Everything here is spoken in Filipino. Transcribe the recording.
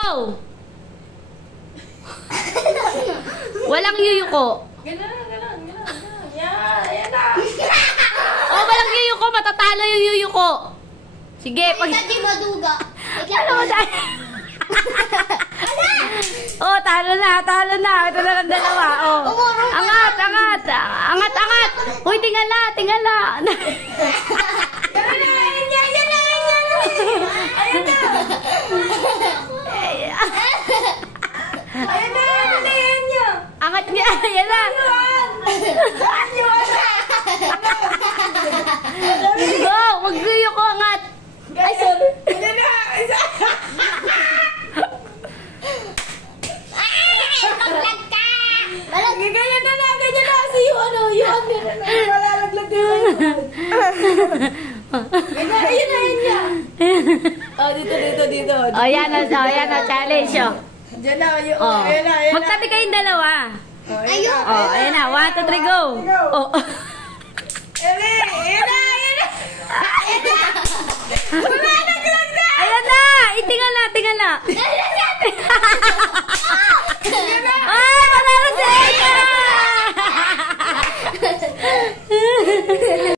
Oh! Walang yuyuko. Ganon. Yan na. Oh, walang yuyuko. Matatalo yung yuyuko. Sige, pag... Hindi maduga. Ano mo dahil? Oh, talo na. Ito na lang dalawa. Oh. Angat. Uy, tingala. Yan na. Angat niya. Yan na. Oh, mag-yuyuko. Angat. Ay, sorry. Yan na. Ganyan na. Si yung malalaglag din na yun. Ganyan na. Oh, dito. Oh, yan na. Challenge. Oh. Diyan na. Oh. Ayan na. Magtabi kayong dalawa. Ayun. Oh, ayan na. 1, 2, 3, go. Oh. Ayan na. Ayan na. Tingala. Ay, manalo si Eka!